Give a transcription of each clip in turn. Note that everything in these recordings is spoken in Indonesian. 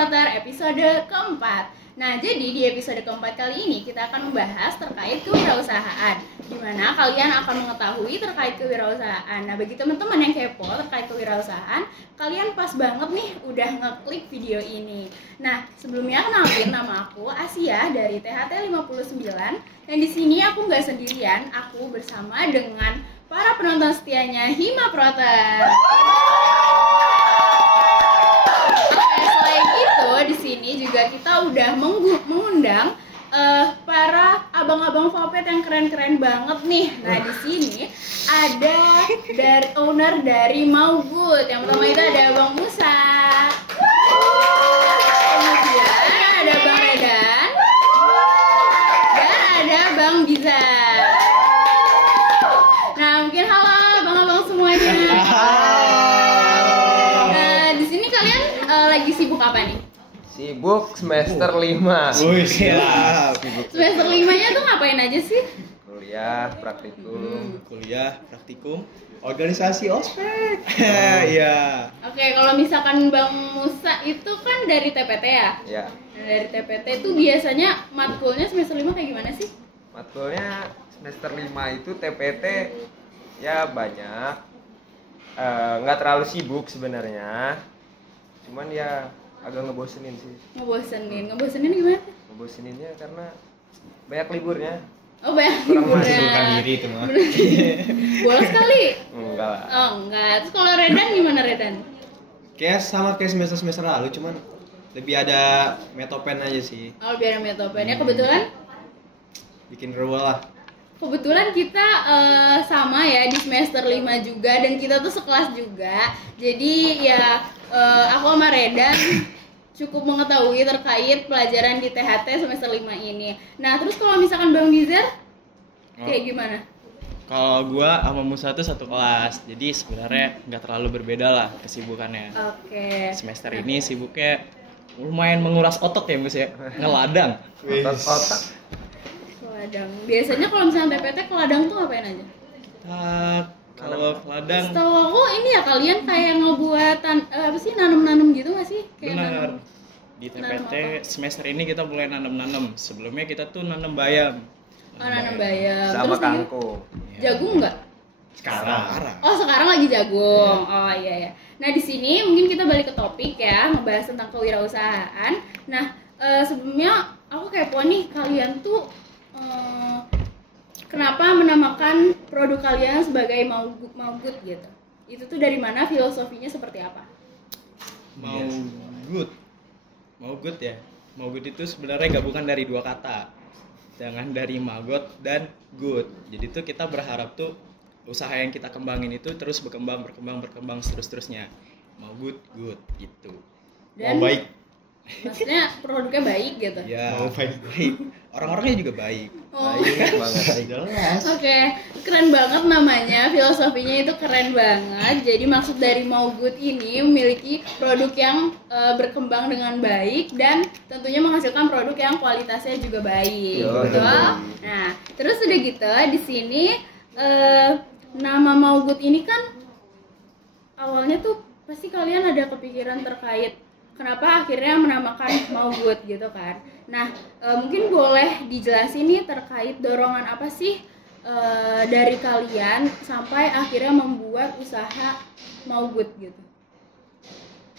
Proter episode keempat. Nah, jadi di episode keempat kali ini kita akan membahas terkait kewirausahaan, di mana kalian akan mengetahui terkait kewirausahaan. Nah, bagi teman-teman yang kepo terkait kewirausahaan, kalian pas banget nih udah ngeklik video ini. Nah, sebelumnya kenalin, nama aku Asia dari THT 59. Dan di sini aku nggak sendirian, aku bersama dengan para penonton setianya Hima Proter. Di sini juga kita udah mengundang para abang-abang Vapet yang keren-keren banget nih. Nah, di sini ada dari owner dari Maugood. Yang pertama itu ada Bang Musa. Kemudian ada Bang Redan. Dan ada Bang Biza. Nah, mungkin halo abang-abang semuanya. Nah, di sini kalian lagi sibuk apa nih? Sibuk semester 5. Wih, siap. Semester 5-nya tuh ngapain aja sih? Kuliah, praktikum, Organisasi ospek. Iya. Oke, kalau misalkan Bang Musa itu kan dari TPT ya? Ya. Nah, dari TPT itu biasanya matkulnya semester 5 kayak gimana sih? Matkulnya semester 5 itu TPT ya banyak. Nggak terlalu sibuk sebenarnya. Cuman ya agak ngebosenin sih. Ngebosenin gimana? Ngeboseninnya karena banyak liburnya. Oh, banyak Kurang liburnya. Masukkan diri itu mah. Bolos kali? Enggak lah. Oh, enggak. Terus kalau Redan gimana, Redan? Kayak sama kayak semester lalu, cuman lebih ada metopen aja sih. Oh, biar metopen. Ya kebetulan Bikin rewel lah. Kebetulan kita sama ya di semester 5 juga, dan kita tuh sekelas juga. Jadi ya aku sama Redan cukup mengetahui terkait pelajaran di THT semester 5 ini. Nah, terus kalau misalkan Bang Bizer kayak gimana? Kalau gua sama Musa tuh satu kelas, jadi sebenarnya nggak terlalu berbeda lah kesibukannya. Oke. Semester ini sibuknya lumayan menguras otot ya Mus ya, ngeladang. Otak-otak. Ladang. Biasanya kalau misalnya TPT ke ladang tuh ngapain aja? Kalau ladang, Setahu aku ini ya kalian kayak ngebuat apa sih, nanam-nanam gitu nggak sih? Kayak benar. nanam. Di Nanam TPT apa? semester ini kita mulai nanam-nanam. Sebelumnya kita tuh nanam bayam. Oh, nanam bayam. Sama Terus nih, kangkung. jagung nggak? Sekarang. Oh, sekarang lagi jagung. Oh iya ya. Nah, di sini mungkin kita balik ke topik ya, ngebahas tentang kewirausahaan. Nah, sebelumnya aku kepo nih, kalian tuh kenapa menamakan produk kalian sebagai Maugood gitu? Itu tuh dari mana, filosofinya seperti apa? Maugood ya. Maugood itu sebenarnya gabungan dari dua kata. Jangan dari maggot dan good. Jadi tuh kita berharap tuh usaha yang kita kembangin itu terus berkembang terus-terusnya. Maugood good gitu. Dan Mau baik. maksudnya produknya baik gitu? Ya, Mau baik. orang-orangnya juga baik. Oh. Baik banget. Jelas. Oke, keren banget namanya, filosofinya itu keren banget. Jadi maksud dari Maugood ini memiliki produk yang berkembang dengan baik dan tentunya menghasilkan produk yang kualitasnya juga baik. Yo, Betul? baik. Nah, terus udah gitu di sini nama Maugood ini kan awalnya tuh pasti kalian ada kepikiran terkait kenapa akhirnya menamakan Maugood gitu kan. Nah, mungkin boleh dijelasin nih terkait dorongan apa sih dari kalian sampai akhirnya membuat usaha Maugood gitu.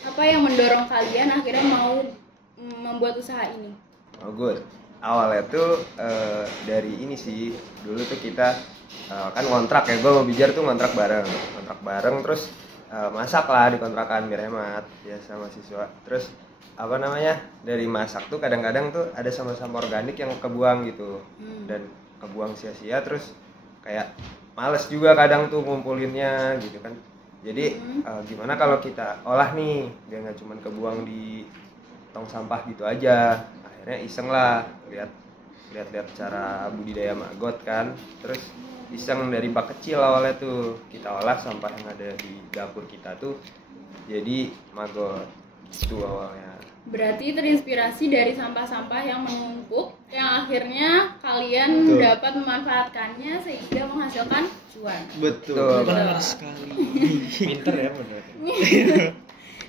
Apa yang mendorong kalian akhirnya mau membuat usaha ini? Maugood. Awalnya tuh dari ini sih. Dulu tuh kita kan ngontrak ya, gue sama Bijar tuh ngontrak bareng terus masak lah di kontrakan biar hemat, biasa mahasiswa. Terus apa namanya, dari masak tuh kadang-kadang tuh ada sama-sama organik yang kebuang gitu, dan kebuang sia-sia, terus kayak males juga kadang tuh ngumpulinnya gitu kan. Jadi gimana kalau kita olah nih biar nggak cuma kebuang di tong sampah gitu aja. Akhirnya iseng lah lihat cara budidaya maggot kan, terus iseng dari bak kecil awalnya tuh kita olah sampah yang ada di dapur kita tuh jadi maggot itu awalnya. Berarti terinspirasi dari sampah-sampah yang menumpuk yang akhirnya kalian dapat memanfaatkannya sehingga menghasilkan cuan. Betul. Benar sekali. Pinter ya benar.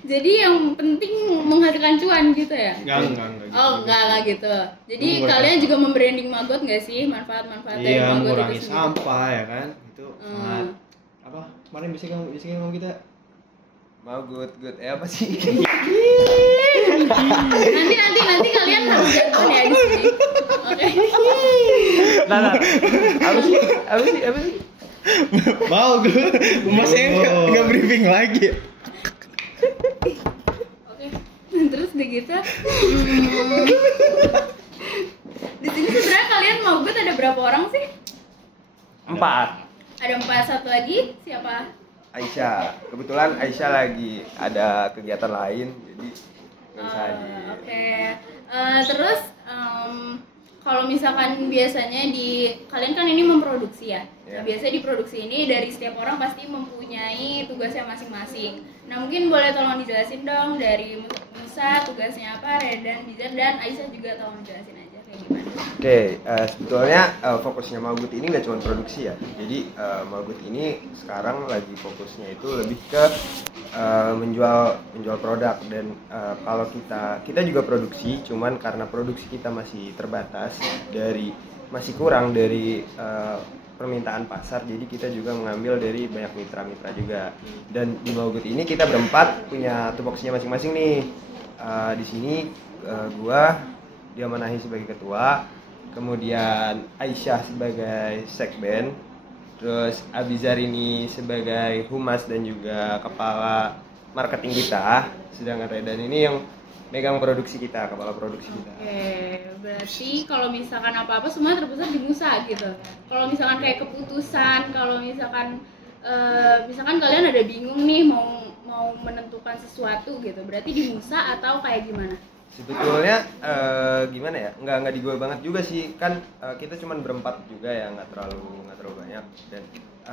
Jadi yang penting menghasilkan cuan gitu ya? Enggak gitu. Oh enggak gitu. Jadi Mengurangi kalian juga membranding Magot nggak sih manfaat-manfaat dari Iya, Magot mengurangi itu sendiri? sampah ya kan. Itu sangat apa? Kemarin bisikin ngomong kita. Mau good apa sih? Nanti kalian harus jagoan ya di sini. Oke. Nah, apa sih? Mau gue, masnya nggak briefing lagi. Oke. Terus udah gitu. Di sini sebenarnya kalian Magot ada berapa orang sih? 4. Ada 4, satu lagi siapa? Aisyah. Kebetulan Aisyah lagi ada kegiatan lain, jadi nggak bisa hadir. Oke. Terus kalau misalkan biasanya kalian kan ini memproduksi ya. Nah, Ya. biasanya di produksi ini dari setiap orang pasti mempunyai tugasnya masing-masing. Nah, mungkin boleh tolong dijelasin dong dari Musa tugasnya apa, Redan, Dizer, dan Aisyah juga tolong dijelasin aja kayak gimana. Oke, sebetulnya fokusnya Magut ini nggak cuma produksi ya. Jadi Magut ini sekarang lagi fokusnya itu lebih ke menjual produk dan kalau kita juga produksi, cuman karena produksi kita masih terbatas masih kurang dari permintaan pasar, jadi kita juga mengambil dari banyak mitra-mitra juga. Dan di Magut ini kita berempat punya tupoksinya masing-masing nih. Di sini gua diamanahi sebagai ketua, kemudian Aisyah sebagai sekben, terus Abizar ini sebagai humas dan juga kepala marketing kita, sedangkan Redan ini yang megang produksi kita, kepala produksi kita. Oke, berarti kalau misalkan apa-apa semua terpusat di Musa gitu. Kalau misalkan kayak keputusan, kalau misalkan kalian ada bingung nih mau menentukan sesuatu gitu, berarti di Musa atau kayak gimana? Sebetulnya gimana ya, nggak di gue banget juga sih, kan kita cuman berempat juga ya, nggak terlalu banyak. Dan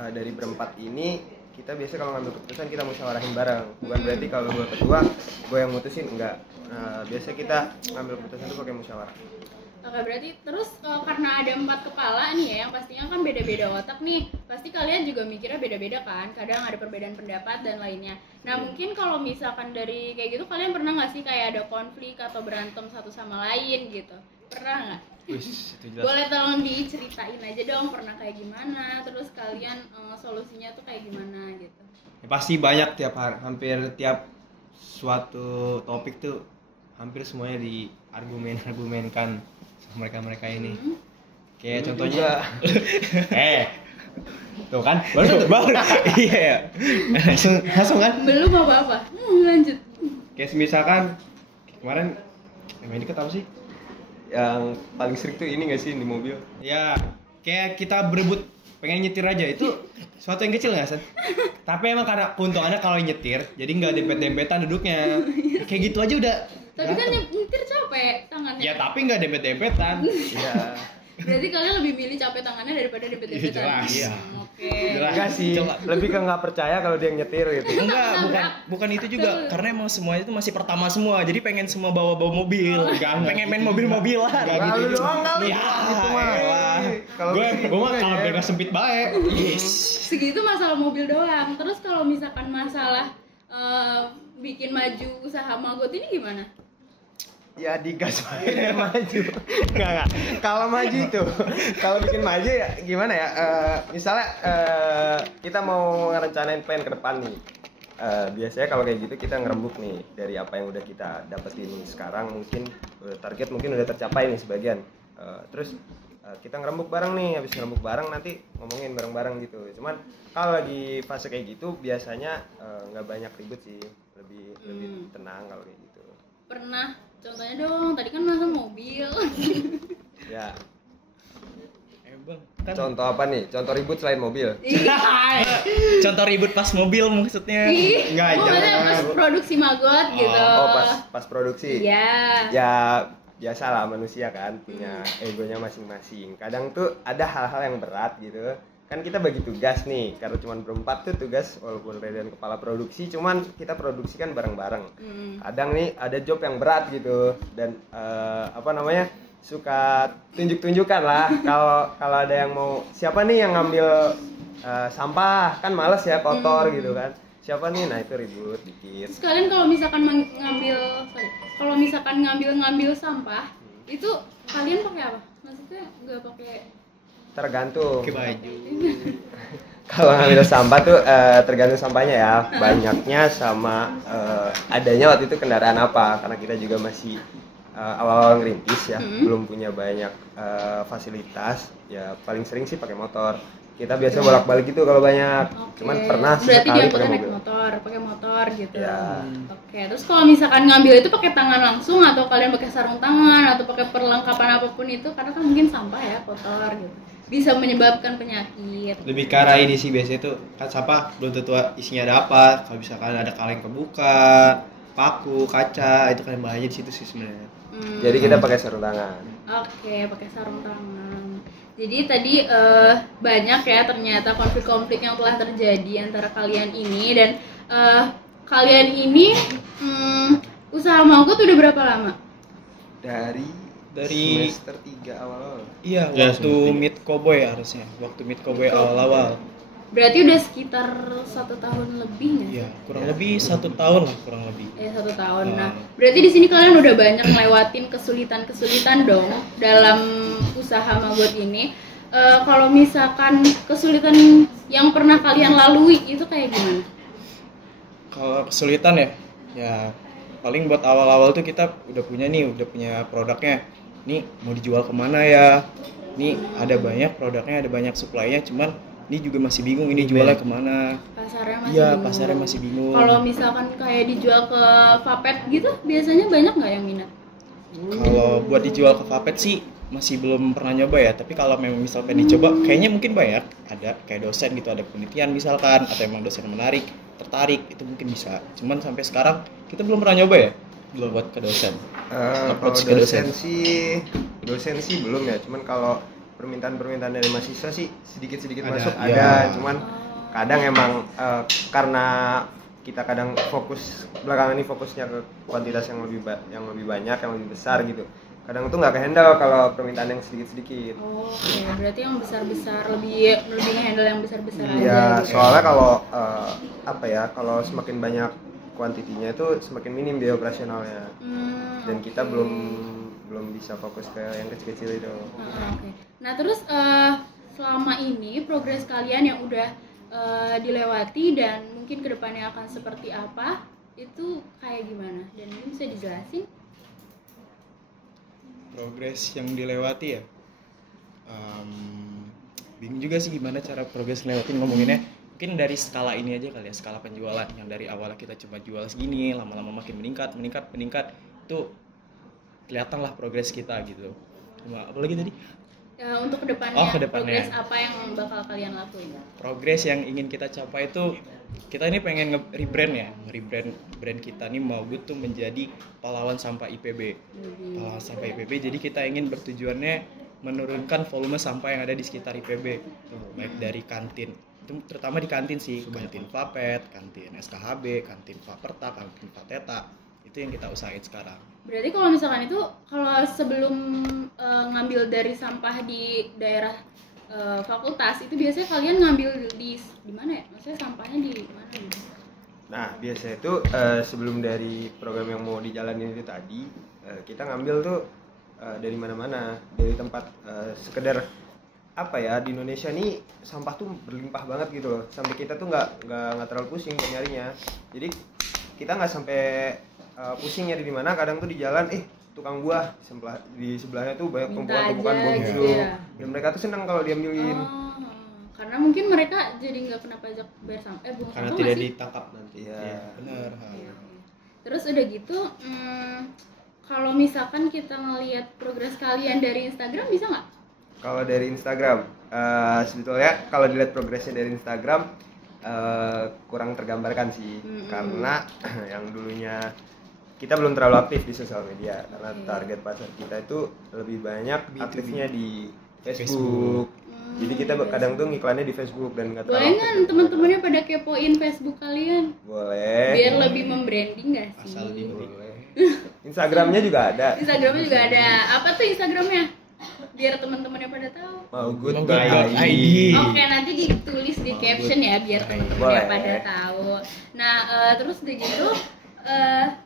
dari berempat ini kita biasa kalau ngambil keputusan kita musyawarahin bareng, bukan berarti kalau gue ketua gue yang mutusin, enggak. Biasa kita ngambil keputusan itu pakai musyawarah. Oke, berarti terus karena ada 4 kepala nih ya, yang pastinya kan beda-beda otak nih, pasti kalian juga mikirnya beda-beda kan, kadang ada perbedaan pendapat dan lainnya. Nah mungkin kalau misalkan dari kayak gitu, kalian pernah nggak sih kayak ada konflik atau berantem satu sama lain gitu? Pernah nggak? Boleh tolong diceritain aja dong, pernah kayak gimana, terus kalian solusinya tuh kayak gimana gitu. Ya, pasti banyak hampir tiap suatu topik tuh hampir semuanya diargumenkan sama mereka ini. Kayak contohnya tuh kan baru iya langsung kan Belum apa-apa. Lanjut. kayak misalkan kemarin yang main deket apa sih Yang paling sering tuh ini nggak sih di mobil? ya, kayak kita berebut pengen nyetir aja, itu suatu yang kecil nggak San? Tapi emang karena keuntungannya kalau nyetir jadi nggak dempet-dempetan duduknya, kayak gitu aja udah. Tapi kan nyetir capek tangannya. Ya tapi nggak dempet-dempetan. Iya. Berarti kalian lebih milih capek tangannya daripada dempet-dempetan. Jelas. Iya. Oke. Enggak sih, lebih ke nggak percaya kalau dia yang nyetir gitu. Enggak, bukan itu juga. Karena emang semuanya itu masih pertama semua. Jadi pengen semua bawa mobil. Pengen main mobil-mobilan. Lalu doang kali. Ya, Gitu mah. elah. Kalau Gue gitu mah kalau ya. bengkel sempit baik. Yes. Segitu masalah mobil doang. Terus kalau misalkan masalah bikin maju usaha Magot ini gimana? Ya digas aja maju. Enggak. Kalau maju itu, kalau bikin maju ya gimana ya? Misalnya kita mau ngerencanain plan ke depan nih. Biasanya kalau kayak gitu kita ngerembuk nih dari apa yang udah kita dapetin sekarang, mungkin target mungkin udah tercapai nih sebagian. Terus kita ngerembuk bareng nih, habis ngerembuk bareng nanti ngomongin bareng-bareng gitu. Cuman kalau lagi fase kayak gitu biasanya nggak banyak ribut sih, lebih tenang kalau kayak gitu. Pernah contohnya dong, tadi kan masa mobil. Ya. Bang, kan Contoh apa nih? Contoh ribut selain mobil? contoh ribut pas mobil maksudnya. Ih, Enggak, maksudnya jangan. pas produksi Magot gitu. Oh, pas produksi. Iya. Ya biasalah manusia kan punya egonya masing-masing. Kadang tuh ada hal-hal yang berat gitu. Kan kita bagi tugas nih, karena cuma berempat tuh tugas, walaupun Redan kepala produksi, cuman kita produksi kan bareng-bareng. Kadang nih ada job yang berat gitu dan suka tunjuk-tunjukkan lah. Kalau ada yang mau, siapa nih yang ngambil sampah, kan males ya kotor gitu kan. siapa nih, nah itu ribut dikit. Terus kalian kalau misalkan ngambil sampah itu kalian pakai apa? Maksudnya nggak pakai Tergantung. Pakai baju. Kalau ngambil sampah tuh tergantung sampahnya ya, banyaknya sama adanya waktu itu kendaraan apa, karena kita juga masih awal-awal ngerintis ya, belum punya banyak fasilitas, ya paling sering sih pakai motor. Kita biasa bolak-balik gitu kalau banyak, cuman pernah berarti sekali dia pakai naik mobil. pakai motor gitu. Ya. Oke, terus kalau misalkan ngambil itu pakai tangan langsung atau kalian pakai sarung tangan atau pakai perlengkapan apapun itu, karena kan mungkin sampah ya, kotor gitu. Bisa menyebabkan penyakit. Lebih ke arah ini sih biasanya tuh kan sampah belum tentu isinya ada apa. Kalau misalkan ada kaleng kebuka, paku, kaca, itu kan bahaya di situ sih sebenarnya. Jadi kita pakai sarung tangan. Oke, pakai sarung tangan. Jadi tadi banyak ya ternyata konflik-konflik yang telah terjadi antara kalian ini, dan kalian ini usaha Maugut udah berapa lama? Dari semester 3 awal. Iya, Ya, waktu semester meet Cowboy harusnya. Waktu meet Cowboy awal-awal. Berarti udah sekitar 1 tahun lebih nggak sih? Iya, kurang lebih 1 tahun lah, kurang lebih. Ya 1 tahun. Nah, berarti di sini kalian udah banyak ngelewatin kesulitan-kesulitan dong dalam usaha Maugut ini. Kalau misalkan kesulitan yang pernah kalian lalui itu kayak gimana? Kalau kesulitan ya paling buat awal-awal tuh kita udah punya produknya. Nih mau dijual kemana ya? Nih ada banyak produknya, ada banyak supply-nya, cuman ini juga masih bingung ini jualnya kemana. Pasarnya masih Iya, bingung. pasarnya masih bingung. Kalau misalkan kayak dijual ke Vapet gitu, biasanya banyak nggak yang minat? Kalau buat dijual ke Vapet sih masih belum pernah nyoba ya, tapi kalau memang misalkan dicoba kayaknya mungkin banyak. Ada kayak dosen gitu, ada penelitian misalkan, atau emang dosen tertarik, itu mungkin bisa. Cuman sampai sekarang kita belum pernah nyoba ya, belum buat ke dosen. Kalau Approach ke dosen sih belum ya, cuman kalau permintaan dari mahasiswa sih sedikit masuk Iya. ada, cuman kadang emang karena kita kadang belakangan ini fokusnya ke kuantitas yang lebih banyak, yang lebih besar gitu. Kadang tuh nggak kehandle kalau permintaan yang sedikit. Oke, berarti yang besar-besar lebih nge-handle yang besar-besar aja. Iya, gitu. soalnya kalau semakin banyak kuantitinya itu semakin minim biaya operasionalnya. Dan kita belum bisa fokus ke yang kecil-kecil itu. Oke. Nah, terus selama ini progres kalian yang udah dilewati dan mungkin kedepannya akan seperti apa, itu kayak gimana? Dan ini bisa dijelasin? Progres yang dilewati ya, bingung juga sih gimana cara progres ngelewatin ngomonginnya. Mungkin dari skala ini aja kali ya, skala penjualan yang dari awal kita cuma jual segini, lama-lama makin meningkat, itu kelihatan lah progres kita gitu. Apalagi tadi Untuk kedepannya, kedepannya. progres apa yang bakal kalian lakuin? progres yang ingin kita capai itu, kita ini pengen nge-rebrand brand kita nih Maugut tuh menjadi pahlawan sampah IPB. Pahlawan sampah IPB, jadi kita ingin bertujuannya menurunkan volume sampah yang ada di sekitar IPB. Baik dari kantin, itu terutama di kantin sih, kantin Vapet, kantin SKHB, kantin Vaperta, kantin Vateta. Itu yang kita usahain sekarang. Berarti kalau misalkan itu, kalau sebelum ngambil dari sampah di daerah fakultas, itu biasanya kalian ngambil di mana ya? Maksudnya sampahnya di mana gitu? Nah, biasanya itu sebelum dari program yang mau dijalanin itu tadi, kita ngambil tuh dari mana-mana, dari tempat sekedar apa ya, di Indonesia nih sampah tuh berlimpah banget gitu loh, sampai kita tuh nggak terlalu pusing nyarinya. Jadi kita nggak sampai pusing nyari di mana, kadang tuh di jalan tukang buah di sebelahnya tuh banyak tumpukan buah gitu gitu, ya. dan mereka tuh senang kalau diambilin. Karena mungkin mereka jadi nggak kena pajak bayar sampah, buang Karena sampah tidak nggak sih? ditangkap nanti. Iya. Benar. Iya. Terus udah gitu, kalau misalkan kita ngelihat progres kalian dari Instagram, bisa nggak? Kalau dari Instagram, sebetulnya kalau dilihat progresnya dari Instagram kurang tergambarkan sih, karena yang dulunya kita belum terlalu aktif di sosial media, karena target pasar kita itu lebih banyak aktifnya di Facebook. Jadi kita kadang tuh ngiklannya di Facebook dan nggak terlalu Boleh aktif nggak di teman-temannya pada kepoin Facebook kalian? Boleh. Biar lebih membranding nggak sih? Asal di Boleh. Instagramnya juga ada. Instagramnya juga ada. Apa tuh Instagramnya? biar teman-temannya pada tahu. Maugut Maugut by ID. Oke, nanti ditulis di caption ya biar teman-temannya Boleh. pada tahu. Nah, terus udah gitu,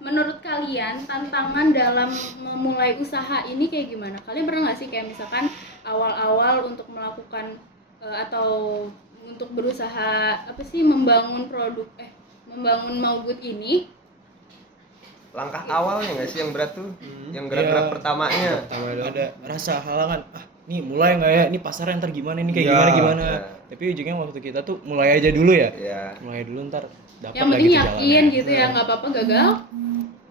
menurut kalian tantangan dalam memulai usaha ini kayak gimana? Kalian pernah nggak sih kayak misalkan awal-awal untuk melakukan atau untuk berusaha apa sih membangun membangun Maugut ini? Langkah awalnya nggak sih yang berat tuh? Yang gerak-gerak Iya. pertamanya. Pertama itu Ada rasa halangan. Nih mulai nggak ya? Ini pasarnya ntar gimana? Ini kayak Iya, gimana? iya. Tapi ujungnya waktu kita tuh mulai aja dulu ya. Ya. Mulai dulu ntar dapat Yang lah penting gitu yakin jalannya. gitu ya, nggak apa-apa gagal.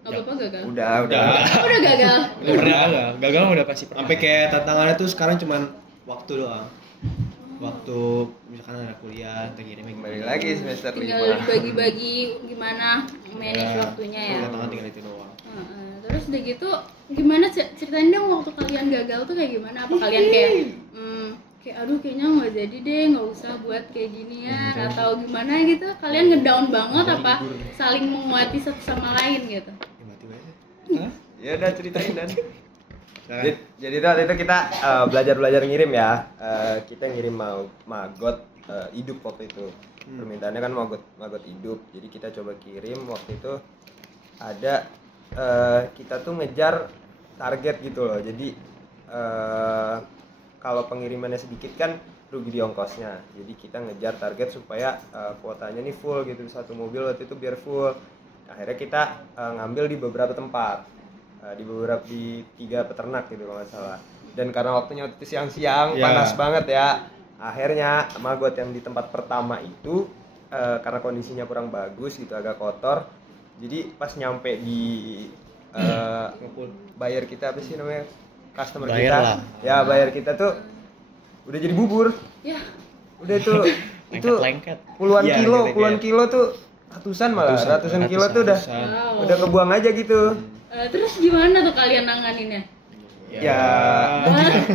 Nggak apa-apa gagal. Udah. Udah gagal. Udah gagal udah pasti pernah. sampai kayak tantangannya tuh sekarang cuman waktu doang. Waktu misalkan ada kuliah, kita kirimnya Kembali lagi semester Tinggal 5. dibagi-bagi gimana manage Ya, waktunya ya. tantangan tinggal itu doang. Terus udah gitu gimana ceritain dong waktu kalian gagal tuh kayak gimana? Apa kalian kayak kayak aduh kayaknya nggak jadi deh, nggak usah buat kayak gini ya, atau gimana gitu? Kalian ngedown banget apa saling menguati satu sama lain gitu? Ya mati aja. Ya udah ceritain dan. Silakan. Jadi tuh waktu itu kita belajar ngirim ya. Kita ngirim maggot hidup waktu itu. Permintaannya kan maggot hidup. Jadi kita coba kirim waktu itu ada kita tuh ngejar target gitu loh. Jadi kalau pengirimannya sedikit kan rugi di ongkosnya. Jadi kita ngejar target supaya kuotanya nih full gitu, satu mobil waktu itu biar full. Akhirnya kita ngambil di beberapa tempat. Di 3 peternak gitu kalau nggak salah. Dan karena waktunya waktu itu siang-siang, Ya. panas banget ya. Akhirnya maggot yang di tempat pertama itu karena kondisinya kurang bagus gitu, agak kotor. Jadi pas nyampe di buyer kita apa sih namanya? Customer Buyer kita. lah. Ya, buyer kita tuh udah jadi bubur. Ya, Udah itu Lengket-lengket. puluhan Iya, kilo, gitu, puluhan iya. kilo tuh ratusan malah, ratusan kilo tuh udah wow. udah kebuang aja gitu. Terus gimana tuh kalian nanganinnya? Ya,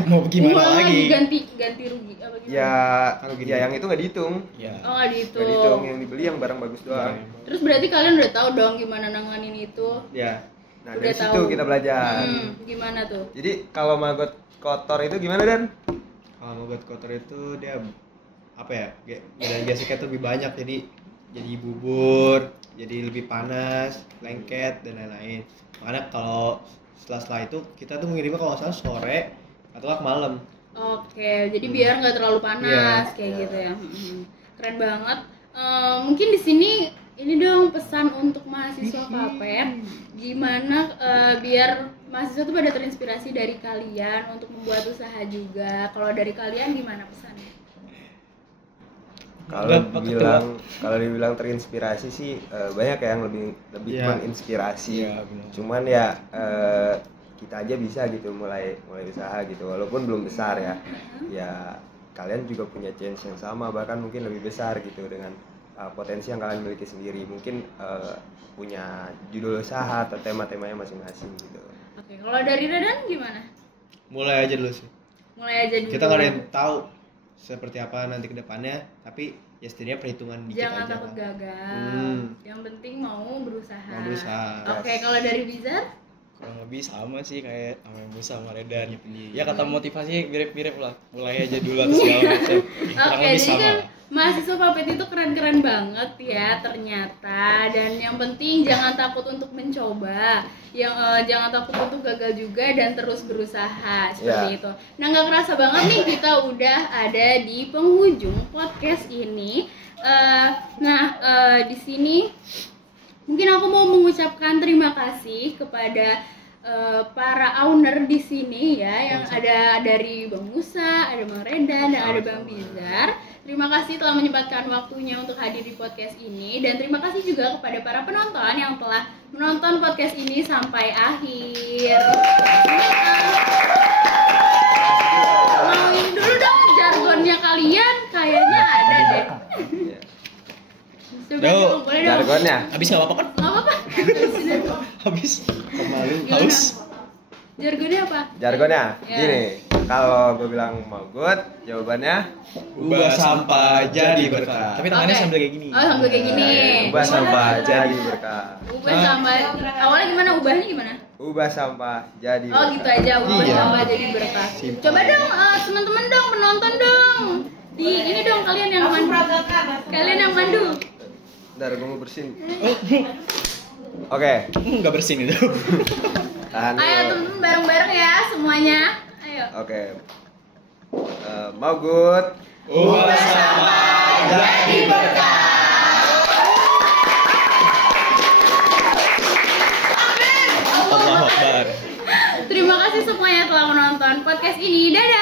mau gimana Uang lagi? ganti rugi apa gitu? ya, Kalau gini. ya yang itu nggak dihitung. Ya. Oh nggak dihitung. Nggak dihitung, yang dibeli yang barang bagus doang. Terus berarti kalian udah tahu dong gimana nanganin itu? Ya. Nah, Udah dari situ tahu. kita belajar. Gimana tuh? Jadi kalau maggot kotor itu gimana, Dan? Kalau maggot kotor itu dia apa ya? Dari geseknya tuh lebih banyak jadi bubur, jadi lebih panas, lengket dan lain-lain. Makanya kalau setelah itu kita tuh mengirimnya kalau nggak salah sore atau malam. Oke, jadi biar nggak terlalu panas Iya. kayak gitu ya. Keren banget. Mungkin di sini ini dong pesan untuk mahasiswa KPR, gimana biar mahasiswa tuh pada terinspirasi dari kalian untuk membuat usaha juga. Kalau dari kalian gimana pesannya? Kalau dibilang terinspirasi sih banyak ya yang lebih Iya. menginspirasi. Iya, benar. Cuman ya kita aja bisa gitu mulai usaha gitu walaupun belum besar ya. Ya kalian juga punya chance yang sama bahkan mungkin lebih besar gitu dengan potensi yang kalian miliki sendiri. Mungkin punya judul usaha atau tema-temanya masing-masing gitu. Oke, kalau dari Radan gimana? Mulai aja dulu sih. Mulai aja dulu. Kita nggak ada yang tahu seperti apa nanti ke depannya, tapi ya setidaknya perhitungan dikit Jangan aja. takut lah. gagal. Yang penting mau berusaha. Mau berusaha. Oke, kalau dari Bizar? Kurang lebih sama sih kayak sama Musa sama Redan. Iya. Ya kata motivasi mirip-mirip lah. Mulai aja dulu atau segala macam. Kurang Oke, lebih jadi sama. kan mahasiswa Papet itu keren-keren banget ya ternyata. Dan yang penting jangan takut untuk mencoba, jangan takut untuk gagal juga dan terus berusaha seperti Ya. itu. Nah nggak kerasa banget nih kita udah ada di penghujung podcast ini. Di sini mungkin aku mau mengucapkan terima kasih kepada para owner di sini ya, yang ada dari Bang Musa, ada Bang Redan, dan ada Bang Bizar. Terima kasih telah menyempatkan waktunya untuk hadir di podcast ini, dan terima kasih juga kepada para penonton yang telah menonton podcast ini sampai akhir. Mau ini dulu dong jargonnya kalian, kayaknya ada deh. Coba Yo, dong, boleh dong. Jargonnya. Habis nggak apa-apa kan? Nggak apa-apa. Habis. Kemarin Haus. Jargonnya apa? Jargonnya Ya. gini, kalau gue bilang maggot, jawabannya ubah sampah jadi berkah. Tapi tangannya Oke. sambil kayak gini. Oh, sambil kayak gini. ubah sampah jadi berkah. Ubah sampah. Awalnya gimana? Ubahnya gimana? ubah sampah jadi Oh berkah. gitu aja, ubah Iya. sampah jadi berkah. Simpel. Coba dong teman-teman dong, penonton dong. Di ini dong kalian yang mandu. Kalian yang mandu. Bentar, gue mau bersihin. Oke, Nggak bersin itu. tahan dulu. Ayo teman-teman bareng-bareng ya semuanya. Ayo. Oke. Mau good. Ubah sampah jadi berkah. Allahu Akbar. Terima kasih semuanya telah menonton podcast ini. Dadah.